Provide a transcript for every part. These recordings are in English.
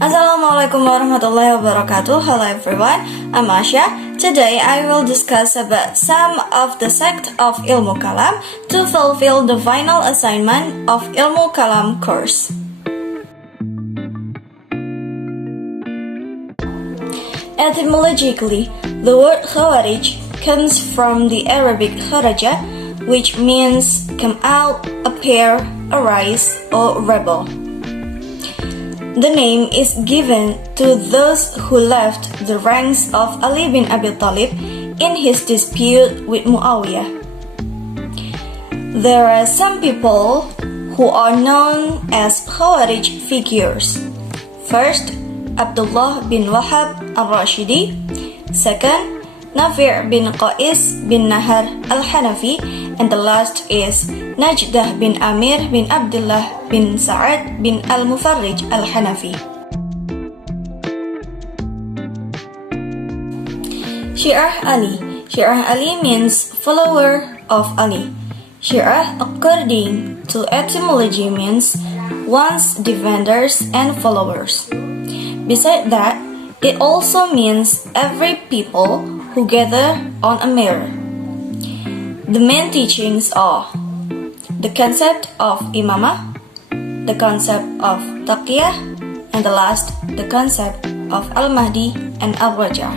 Assalamualaikum warahmatullahi wabarakatuh. Hello everyone, I'm Assya. Today I will discuss about some of the sect of Ilmu Kalam to fulfill the final assignment of Ilmu Kalam course. Etymologically, the word Khawarij comes from the Arabic kharaja, which means come out, appear, arise, or rebel. The name is given to those who left the ranks of Ali bin Abi Talib in his dispute with Muawiyah. There are some people who are known as Khawarij figures. First, Abdullah bin Wahab al-Rashidi. Second, Nafi' bin Qais bin Nahar al-Hanafi. And the last is Najdah bin Amir bin Abdullah bin Sa'ad bin al-Mufarrij al-Hanafi. Syiah Ali. Syiah Ali means follower of Ali. Syiah, according to etymology, means one's defenders and followers. Besides that, it also means every people who gather on a mirror. The main teachings are the concept of imamah, the concept of taqiyah, and the last, the concept of al-Mahdi and al-Raja'.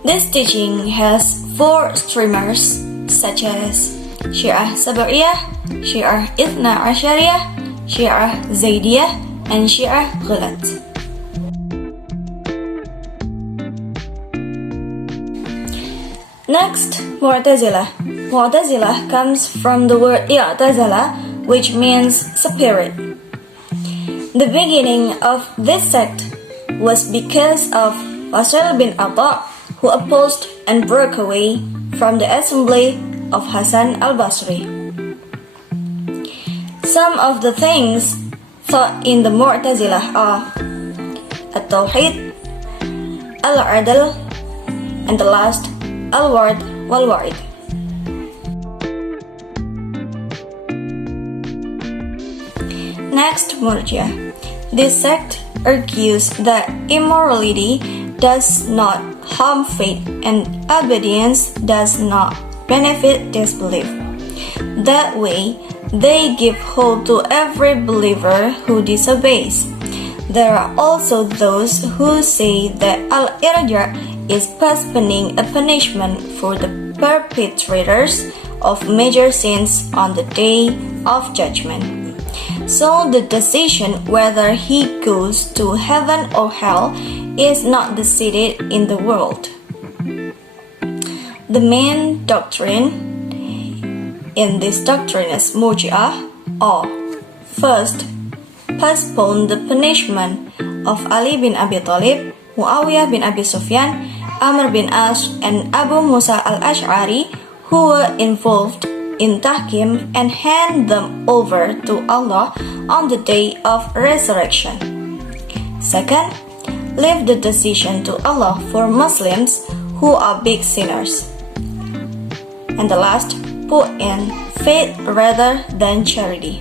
This teaching has 4 streamers such as Syiah Sabariyah, Syiah Ithna Ashariyah, Syiah Zaidiyah, and Syiah Ghulat. Next, Mu'tazilah. Mu'tazilah comes from the word i'tazala, which means spirit. The beginning of this sect was because of Wasil bin Atta, who opposed and broke away from the assembly of Hasan al-Basri. Some of the things taught in the Mu'tazilah are At-Tawhid, Al-Adl, and the last, Al-Ward wal-Wa'id. Next, Murji'ah. This sect argues that immorality does not harm faith and obedience does not benefit disbelief. That way, they give hope to every believer who disobeys. There are also those who say that al-irja' is postponing a punishment for the perpetrators of major sins on the day of judgment. So the decision whether he goes to heaven or hell is not decided in the world. The main doctrine in this doctrine is Murji'ah are: first, postpone the punishment of Ali bin Abi Talib, Muawiyah bin Abi Sufyan, Amr bin As, and Abu Musa al-Ash'ari, who were involved in tahkim, and hand them over to Allah on the day of resurrection. Second, leave the decision to Allah for Muslims who are big sinners. And the last, put in faith rather than charity.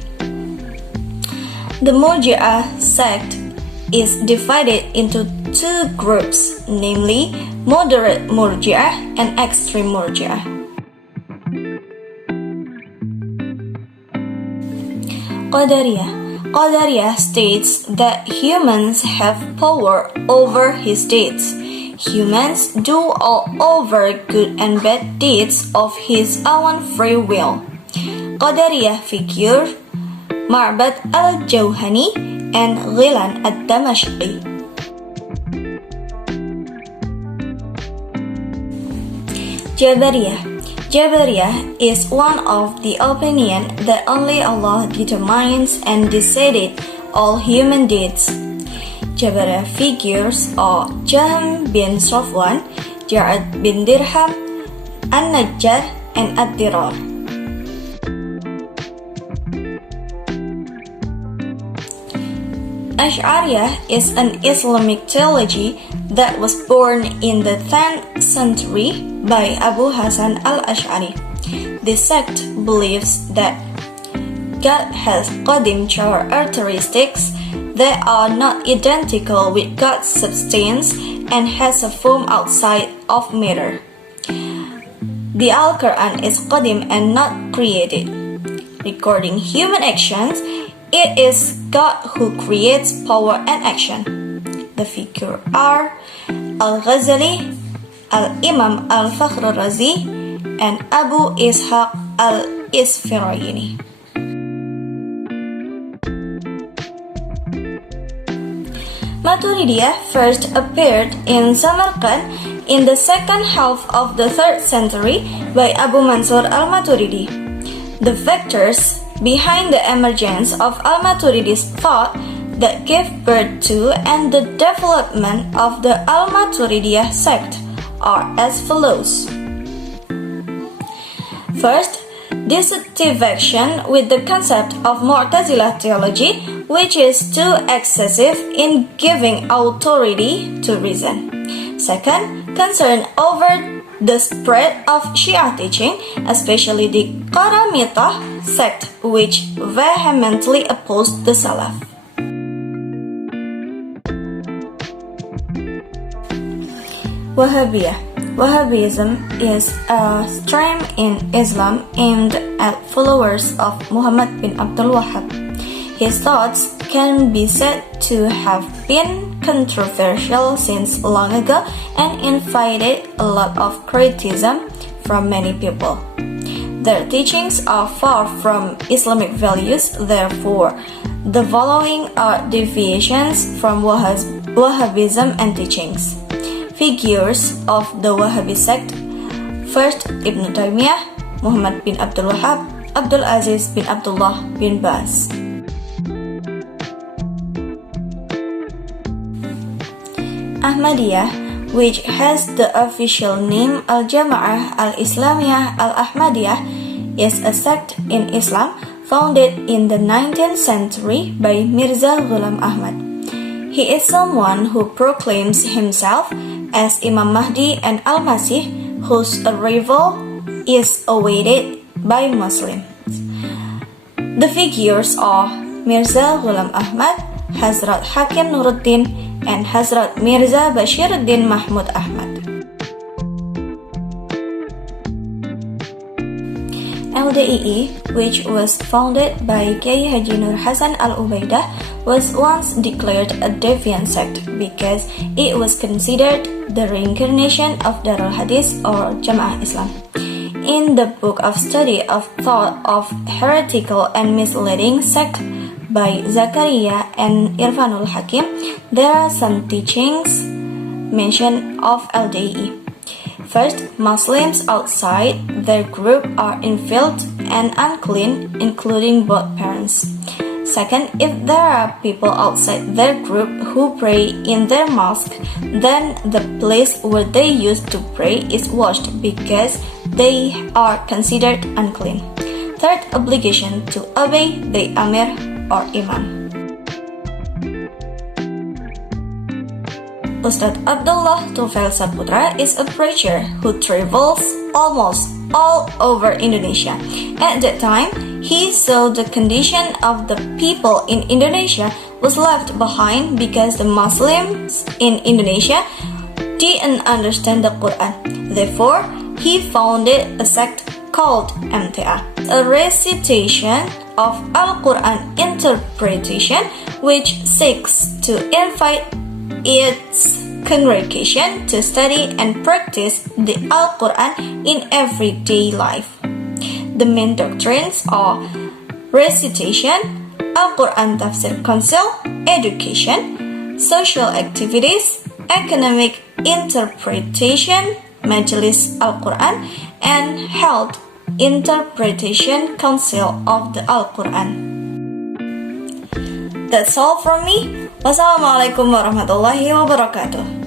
The Murji'ah sect is divided into 2 groups, namely moderate Murji'ah and extreme Murji'ah. Qadariyah states that humans have power over his deeds. Humans do all over good and bad deeds of his own free will. Qadariyah figure Ma'bad al-Jawhani and Ghilan al-Damashqi. Jabariyah is one of the opinion that only Allah determines and decided all human deeds. Jabariyah figures are Jahm bin Safwan, Ja'ad bin Dirham, An-Najjar, and Ad-Dirar. Ash'ariyah is an Islamic theology that was born in the 10th century by Abu Hasan al-Ash'ari. This sect believes that God has qadim characteristics that are not identical with God's substance and has a form outside of matter. The Al-Quran is qadim and not created. Regarding human actions, it is God who creates power and action. The figures are Al-Ghazali, Al-Imam Al-Fakhr Razi, and Abu Ishaq Al-Isfirayini. Maturidiyah first appeared in Samarkand in the second half of the 3rd century by Abu Mansur al-Maturidi. The factors behind the emergence of al-Maturidi's thought that gave birth to and the development of the al-Maturidiyah sect are as follows. First, dissatisfaction with the concept of Mu'tazilah theology, which is too excessive in giving authority to reason. Second, concern over the spread of Shia teaching, especially the Qaramitah sect, which vehemently opposed the Salaf. Wahhabism is a stream in Islam aimed at followers of Muhammad bin Abdul Wahhab. His thoughts can be said to have been controversial since long ago and invited a lot of criticism from many people. Their teachings are far from Islamic values, therefore, the following are deviations from Wahhabism and teachings. Figures of the Wahhabi sect: first, Ibn Taymiyyah, Muhammad bin Abdul Wahhab, Abdul Aziz bin Abdullah bin Baz. Ahmadiyah, which has the official name Al-Jama'ah Al-Islamiyah Al-Ahmadiyah, is a sect in Islam founded in the 19th century by Mirza Ghulam Ahmad. He is someone who proclaims himself as Imam Mahdi and Al-Masih, whose arrival is awaited by Muslims. The figures are Mirza Ghulam Ahmad, Hazrat Hakim Nuruddin, and Hazrat Mirza Bashiruddin Mahmud Ahmad. LDIE, which was founded by Kiai Haji Nur Hasan Al-Ubaidah, was once declared a deviant sect because it was considered the reincarnation of Darul Hadith or Jama'ah Islam. In the book of study of thought of heretical and misleading sect by Zakaria and Irfanul Hakim, there are some teachings mentioned of LDIE. First, Muslims outside their group are infiled and unclean, including both parents. Second, if there are people outside their group who pray in their mosque, then the place where they used to pray is washed because they are considered unclean. Third, obligation to obey the Amir or Imam. Ustadz Abdullah Tufail Saputra is a preacher who travels almost all over Indonesia. At that time, he saw the condition of the people in Indonesia was left behind because the Muslims in Indonesia didn't understand the Quran. Therefore, he founded a sect called MTA, a recitation of Al-Quran interpretation which seeks to invite its congregation to study and practice the Al-Quran in everyday life. The main doctrines are recitation, Al-Quran Tafsir Council, education, social activities, economic interpretation, Majlis Al-Quran, and health interpretation council of the Al-Quran. That's all from me. Wassalamualaikum warahmatullahi wabarakatuh.